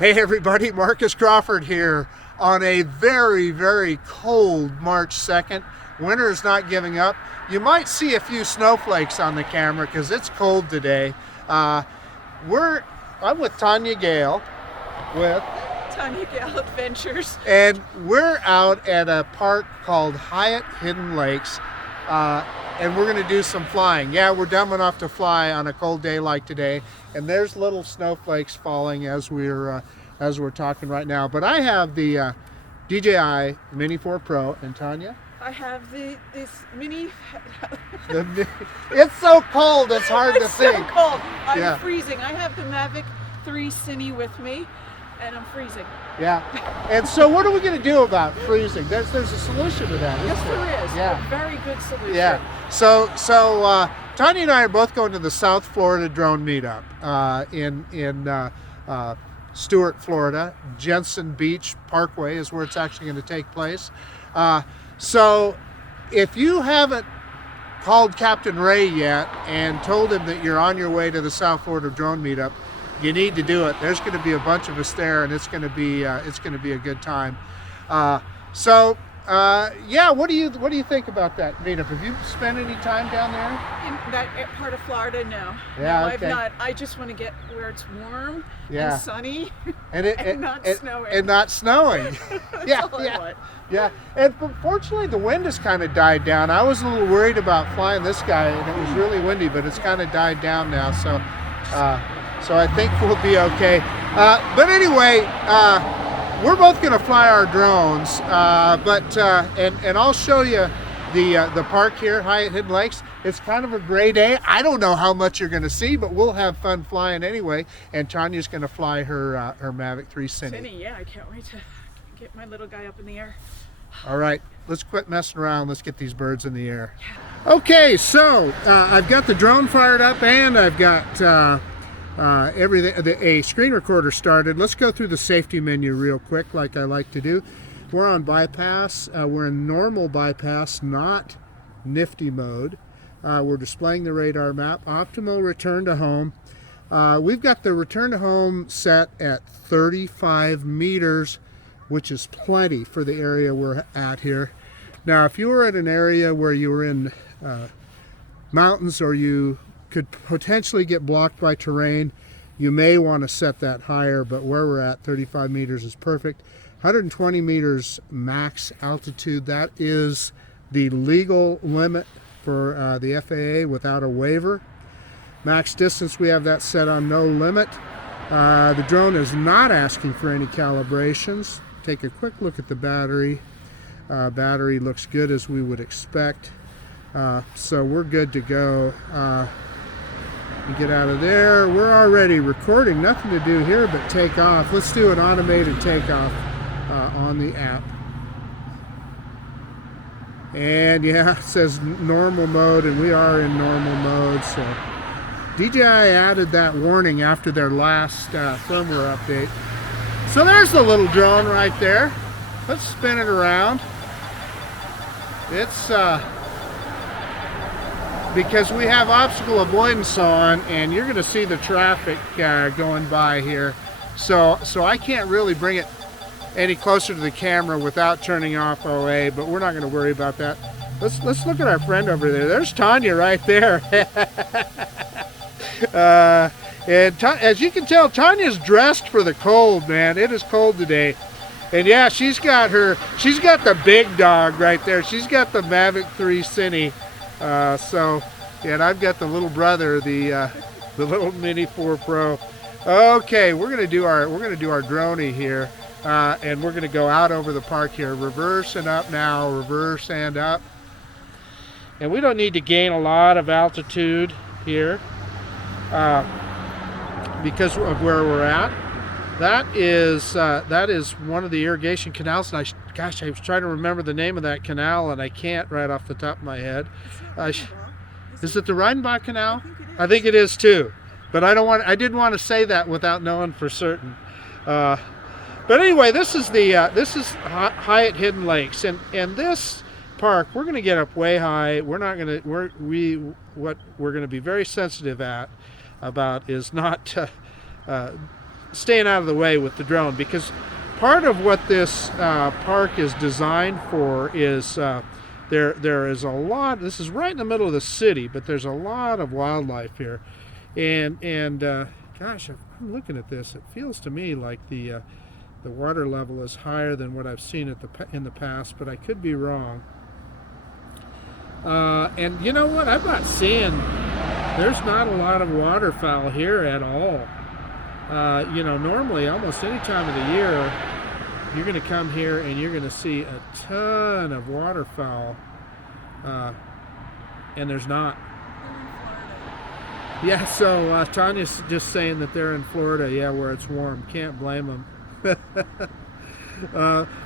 Hey everybody, Marcus Crawford here on a very, very cold March 2nd. Winter is not giving up. You might see a few snowflakes on the camera because it's cold today. I'm with Tania Gail with Tania Gail Adventures. And we're out at a park called Hyatt Hidden Lakes, and we're going to do some flying. Yeah, we're dumb enough to fly on a cold day like today, and there's little snowflakes falling as we're talking right now. But I have the DJI Mini 4 Pro, and Tania? I have this mini. It's so cold, it's hard to think. It's so cold. I'm freezing. I have the Mavic 3 Cine with me, and I'm freezing. Yeah. And so what are we going to do about freezing? There's a solution to that. Yes, there is. Yeah. A very good solution. Yeah. So Tania and I are both going to the South Florida Drone Meetup in Stuart, Florida. Jensen Beach Parkway is where it's actually going to take place. So if you haven't called Captain Ray yet and told him that you're on your way to the South Florida Drone Meetup, you need to do it. There's going to be a bunch of us there, and it's going to be a good time. Yeah, what do you think about that meetup? Have you spent any time down there? In that part of Florida, no. Yeah, no, okay. I've not. I just want to get where it's warm and sunny and not snowing. And not snowing. Yeah. Yeah. And fortunately, the wind has kind of died down. I was a little worried about flying this guy, and it was really windy, but it's kind of died down now. So I think we'll be okay. But anyway, we're both going to fly our drones, and I'll show you the park here, Hyatt Hidden Lakes. It's kind of a gray day. I don't know how much you're going to see, but we'll have fun flying anyway. And Tania's going to fly her Mavic 3 Cine. Yeah, I can't wait to get my little guy up in the air. All right, let's quit messing around. Let's get these birds in the air. Okay, so I've got the drone fired up, and I've got a screen recorder started. Let's go through the safety menu real quick, like I like to do. We're on bypass. We're in normal bypass, not nifty mode. We're displaying the radar map. Optimal return to home. We've got the return to home set at 35 meters, which is plenty for the area we're at here. Now, if you were at an area where you were in mountains, or you could potentially get blocked by terrain, you may want to set that higher, but where we're at, 35 meters is perfect. 120 meters max altitude, that is the legal limit for the FAA without a waiver. Max distance, we have that set on no limit. The drone is not asking for any calibrations. Take a quick look at the battery. Battery looks good, as we would expect. So we're good to go. Get out of there. We're already recording. Nothing to do here but take off. Let's do an automated takeoff on the app. And yeah, it says normal mode, and we are in normal mode. So DJI added that warning after their last firmware update. So there's the little drone right there. Let's spin it around. It's because we have obstacle avoidance on, and you're going to see the traffic going by here. So I can't really bring it any closer to the camera without turning off OA, but we're not going to worry about that. Let's look at our friend over there. There's Tania right there. And as you can tell, Tania's dressed for the cold, man. It is cold today. And yeah, she's got the big dog right there. She's got the Mavic 3 Cine. And I've got the little brother, the little Mini 4 Pro. Okay, we're gonna do our droney here, and we're gonna go out over the park here. Reverse and up now. Reverse and up. And we don't need to gain a lot of altitude here because of where we're at. That is one of the irrigation canals, and I was trying to remember the name of that canal, and I can't right off the top of my head. Is it the Rheinbach Canal? I think it is too, but I didn't want to say that without knowing for certain. But anyway, this is Hyatt Hidden Lakes, and this park, we're going to get up way high. What we're going to be very sensitive about is not staying out of the way with the drone, because part of what this park is designed for is there is a lot. This is right in the middle of the city, but there's a lot of wildlife here, and gosh, I'm looking at this. It feels to me like the water level is higher than what I've seen in the past, but I could be wrong. And you know what? I'm not seeing. There's not a lot of waterfowl here at all. You know, normally almost any time of the year, you're going to come here and you're going to see a ton of waterfowl, and there's not. Yeah, so Tanya's just saying that they're in Florida, yeah, where it's warm. Can't blame them.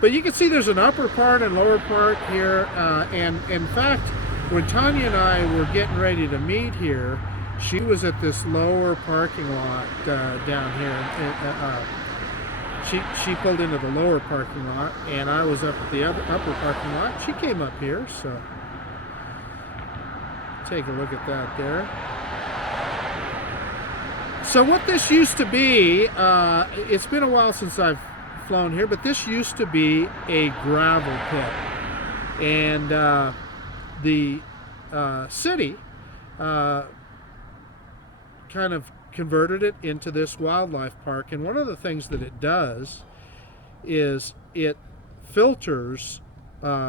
But you can see there's an upper part and lower part here, and in fact, when Tanya and I were getting ready to meet here, she was at this lower parking lot down here. She pulled into the lower parking lot, and I was up at the upper parking lot. She came up here, so take a look at that there. So what this used to be, it's been a while since I've flown here, but this used to be a gravel pit, and the city kind of converted it into this wildlife park. And one of the things that it does is it filters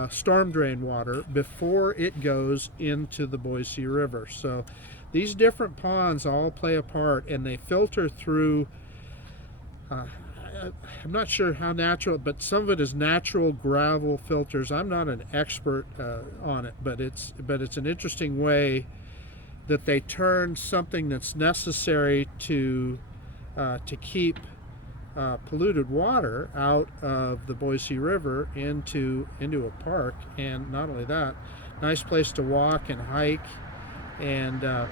storm drain water before it goes into the Boise River. So these different ponds all play a part, and they filter through I'm not sure how natural, but some of it is natural gravel filters. I'm not an expert on it, but it's an interesting way that they turn something that's necessary to keep polluted water out of the Boise River into a park. And not only that, nice place to walk and hike, and a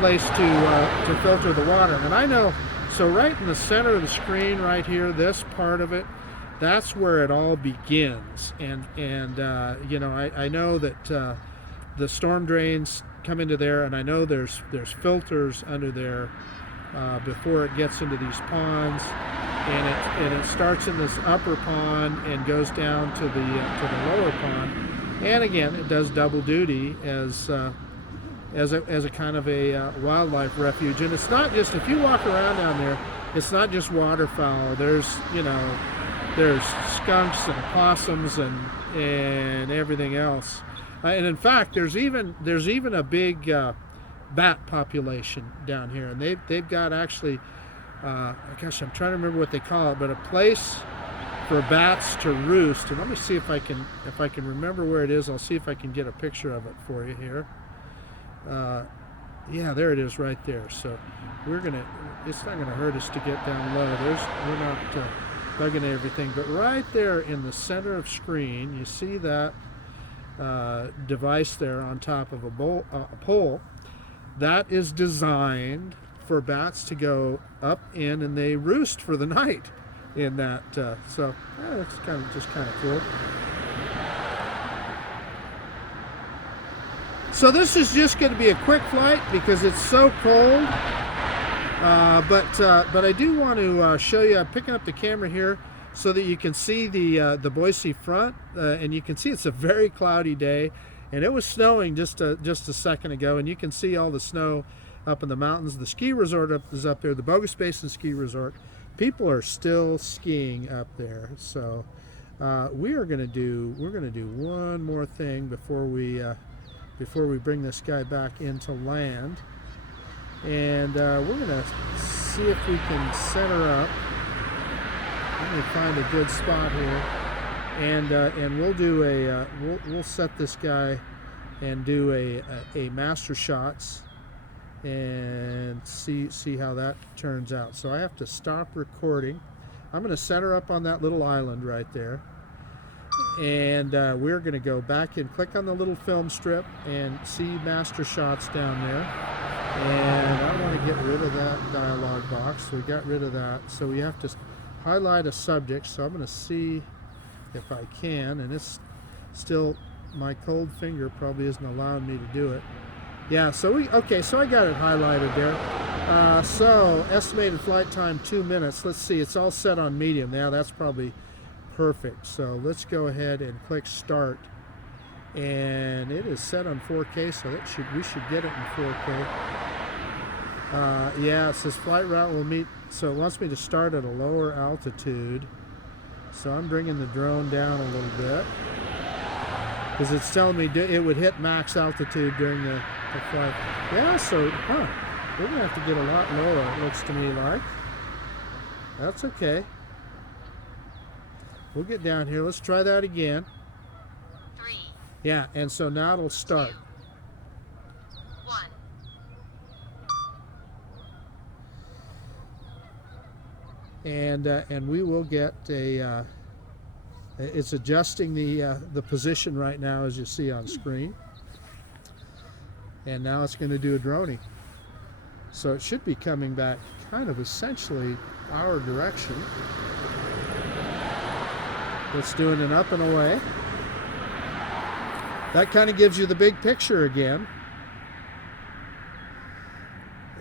place to filter the water. And I know, so right in the center of the screen right here, this part of it, that's where it all begins. And you know, I know that the storm drains come into there, and I know there's filters under there before it gets into these ponds, and it starts in this upper pond and goes down to the lower pond. And again, it does double duty as a kind of a wildlife refuge. And it's not just, if you walk around down there, it's not just waterfowl. There's, you know, there's skunks and possums and everything else. And in fact, there's even a big bat population down here, and they've got actually, gosh, I'm trying to remember what they call it, but a place for bats to roost. And let me see if I can remember where it is. I'll see if I can get a picture of it for you here. Yeah, there it is right there. So it's not gonna hurt us to get down low. We're not bugging everything, but right there in the center of screen, you see that device there on top of a pole. That is designed for bats to go up in, and they roost for the night in that. So that's just kind of cool. So this is just going to be a quick flight because it's so cold. But I do want to show you. I'm picking up the camera here so that you can see the Boise front, and you can see it's a very cloudy day, and it was snowing just a second ago, and you can see all the snow up in the mountains. The ski resort is up there, the Bogus Basin Ski Resort. People are still skiing up there. So we're gonna do one more thing before we bring this guy back into land, and we're gonna see if we can center up. Let me find a good spot here, and we'll do we'll set this guy and do a master shots and see how that turns out. So I have to stop recording. I'm going to center up on that little island right there, and we're going to go back and click on the little film strip and see master shots down there. And I want to get rid of that dialog box, so we got rid of that. So we have to highlight a subject. So I'm going to see if I can, and it's still, my cold finger probably isn't allowing me to do it. Yeah, so so I got it highlighted there. So estimated flight time 2 minutes. Let's see, it's all set on medium. Yeah, that's probably perfect. So let's go ahead and click start. And it is set on 4K, so we should get it in 4K. Yeah, it says flight route will meet, so it wants me to start at a lower altitude. So I'm bringing the drone down a little bit because it's telling me it would hit max altitude during the flight. Yeah, so, we're going to have to get a lot lower, it looks to me like. That's okay. We'll get down here. Let's try that again. 3. Yeah, and so now it'll start. 2, 1. And we will get a. It's adjusting the position right now, as you see on screen. And now it's going to do a droning. So it should be coming back kind of essentially our direction. It's doing an up and away. That kind of gives you the big picture again.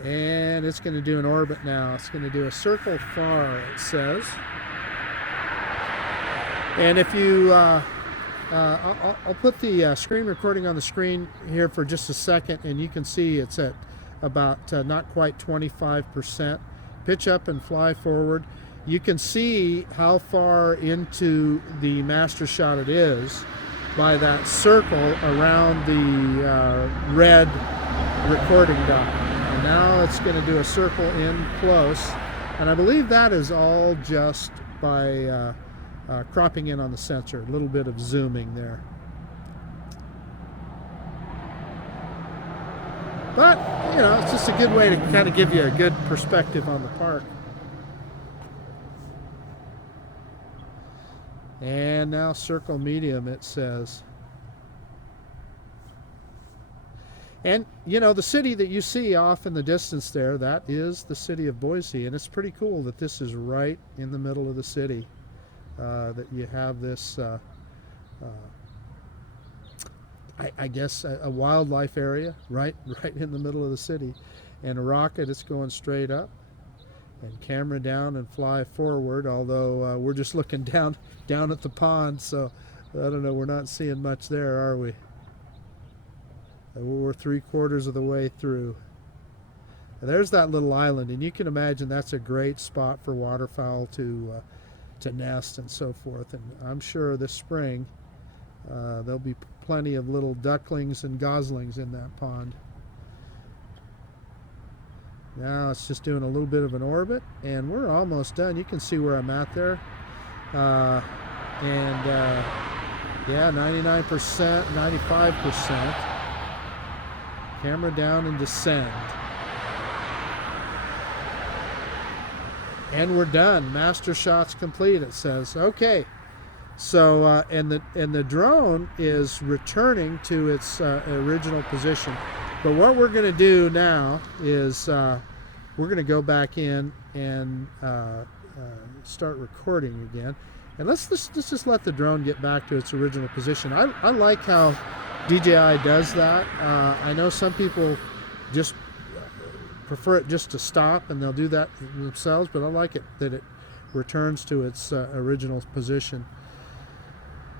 And it's going to do an orbit now. It's going to do a circle far, it says. And if you, I'll put the screen recording on the screen here for just a second, and you can see it's at about not quite 25%. Pitch up and fly forward. You can see how far into the master shot it is by that circle around the red recording dot. And now it's going to do a circle in close. And I believe that is all just by cropping in on the sensor, a little bit of zooming there. But, you know, it's just a good way to kind of give you a good perspective on the park. And now circle medium, it says. And, you know, the city that you see off in the distance there, that is the city of Boise. And it's pretty cool that this is right in the middle of the city. That you have this, I guess, a wildlife area right in the middle of the city. And a rocket, it's going straight up. And camera down and fly forward, although we're just looking down at the pond, so I don't know, we're not seeing much there, are we? We're 3/4 of the way through. And there's that little island, and you can imagine that's a great spot for waterfowl to nest and so forth. And I'm sure this spring there'll be plenty of little ducklings and goslings in that pond. Now it's just doing a little bit of an orbit, and we're almost done. You can see where I'm at there. Yeah, 99%, 95%. Camera down and descend. And we're done. Master shot's complete, it says. Okay. So, and the drone is returning to its original position. But what we're going to do now is we're going to go back in and start recording again. And let's just let the drone get back to its original position. I like how DJI does that. I know some people just prefer it just to stop, and they'll do that themselves, but I like it that it returns to its original position.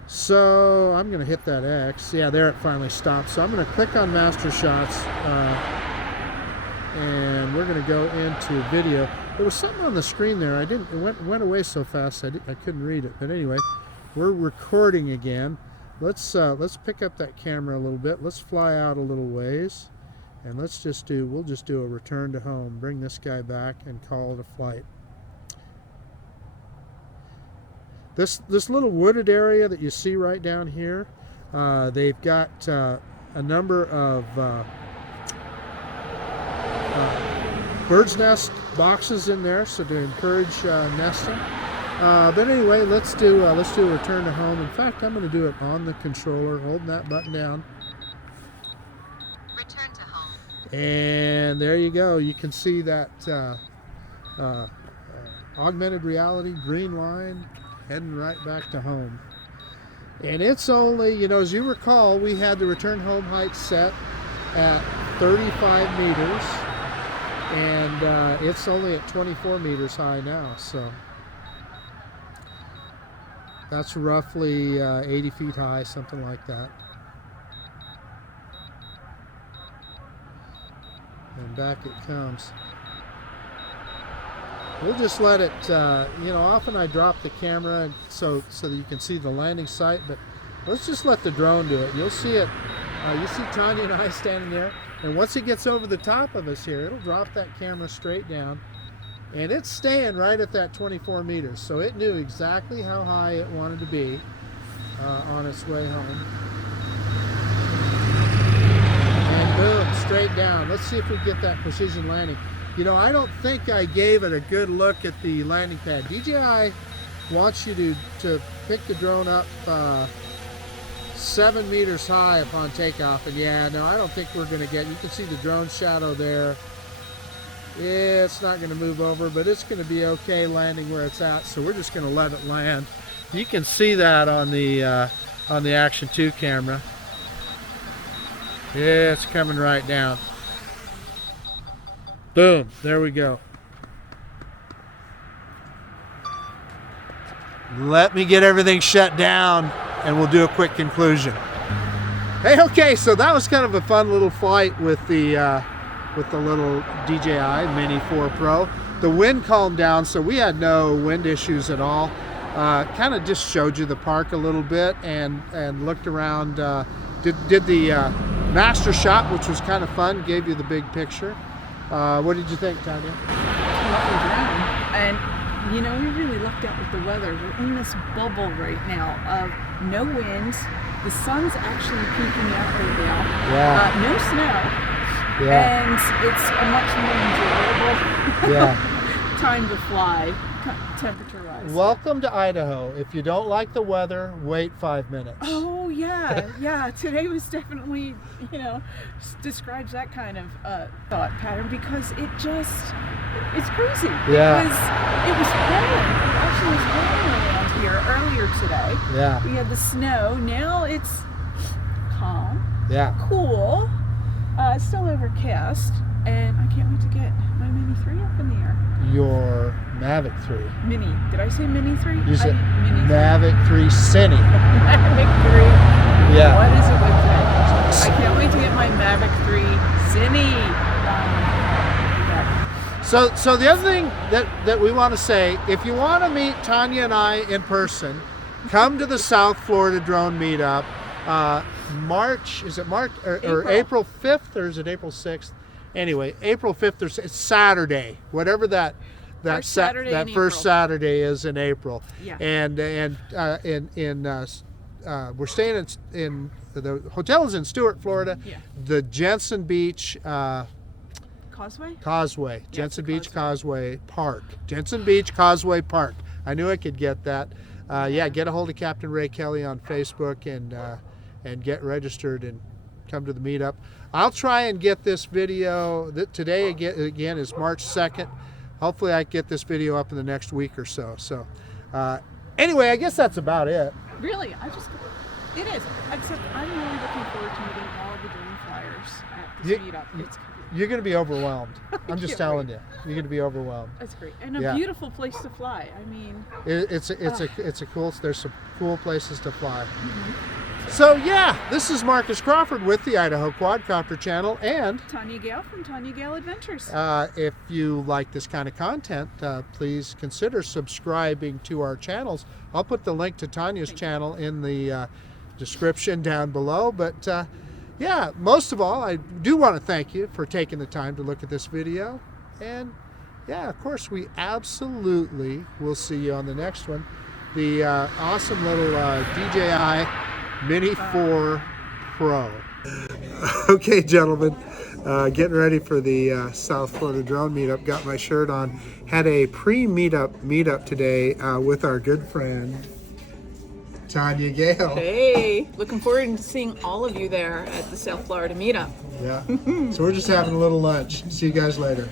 So I'm going to hit that X. Yeah, there it finally stopped. So I'm going to click on Master Shots, and we're going to go into video. There was something on the screen there. It went away so fast I couldn't read it. But anyway, we're recording again. Let's pick up that camera a little bit. Let's fly out a little ways, and we'll just do a return to home. Bring this guy back and call it a flight. This little wooded area that you see right down here, they've got a number of bird's nest boxes in there, so to encourage nesting. But anyway, let's do a return to home. In fact, I'm going to do it on the controller, holding that button down. Return to home. And there you go. You can see that augmented reality green line heading right back to home. And it's only, you know, as you recall, we had the return home height set at 35 meters. and it's only at 24 meters high now, so that's roughly 80 feet high, something like that. And back it comes. We'll just let it, you know, often I drop the camera so that you can see the landing site, but let's just let the drone do it. You'll see it, you see Tanya and I standing there, and once it gets over the top of us here, it'll drop that camera straight down, and it's staying right at that 24 meters, so it knew exactly how high it wanted to be on its way home. And boom, straight down. Let's see if we get that precision landing. You know, I don't think I gave it a good look at the landing pad. DJI wants you to pick the drone up 7 meters high upon takeoff, and yeah, no, I don't think we're going to get, you can see the drone shadow there. It's not going to move over, but it's going to be okay landing where it's at, so we're just going to let it land. You can see that on the Action 2 camera. Yeah, it's coming right down. Boom, there we go. Let me get everything shut down and we'll do a quick conclusion. Hey, okay, so that was kind of a fun little flight with the little DJI Mini 4 Pro. The wind calmed down, so we had no wind issues at all. Kind of just showed you the park a little bit and looked around. Did the master shot, which was kind of fun, gave you the big picture. What did you think, Tanya? And you know, we really lucked out with the weather. We're in this bubble right now of no winds. The sun's actually peeking out right now. Yeah. No snow. Yeah. And it's a much more enjoyable time to fly, temperature-wise. Welcome to Idaho. If you don't like the weather, wait 5 minutes. Oh yeah, yeah. Today was definitely, you know, describes that kind of thought pattern because it's crazy. Yeah. Because it was raining. It actually was raining around here earlier today. Yeah. We had the snow. Now it's calm. Yeah. Cool. Still overcast, and I can't wait to get my Mini 3 up in the air. Your Mavic 3. Mini. Did I say Mini 3? You said Mini 3. Mavic 3 Cine. Mavic 3. Yeah. What is it with that? I can't wait to get my Mavic 3 Cine. So the other thing that we want to say, if you want to meet Tanya and I in person, come to the South Florida Drone Meetup. March, is it March or April 5th, or is it April 6th? Anyway, April 5th, or it's Saturday, whatever that first Saturday is in April. Yeah. And we're staying in the hotel is in Stuart, Florida. Yeah. The Jensen Beach Causeway. Jensen Beach Causeway Park. Jensen Beach Causeway Park. I knew I could get that. Yeah, get a hold of Captain Ray Kelly on Facebook and get registered and come to the meetup. I'll try and get this video. Today again is March 2nd. Hopefully I get this video up in the next week or so. So anyway, I guess that's about it. Really, it is. Except I'm really looking forward to meeting all the drone flyers at this meetup. You're going to be overwhelmed. I'm just telling wait. you. You're going to be overwhelmed. That's great, and a beautiful place to fly. I mean, it's a cool. There's some cool places to fly. So yeah, this is Marcus Crawford with the Idaho Quadcopter channel and Tania Gail from Tania Gail Adventures. If you like this kind of content, please consider subscribing to our channels. I'll put the link to Tanya's channel in the description down below. But yeah, most of all, I do want to thank you for taking the time to look at this video. And yeah, of course, we absolutely will see you on the next one. The awesome little DJI Mini 4 Pro. Okay, gentlemen, getting ready for the South Florida Drone Meetup. Got my shirt on. Had a pre-meetup today with our good friend Tania Gail. Hey, looking forward to seeing all of you there at the South Florida Meetup. Yeah. So we're just having a little lunch. See you guys later.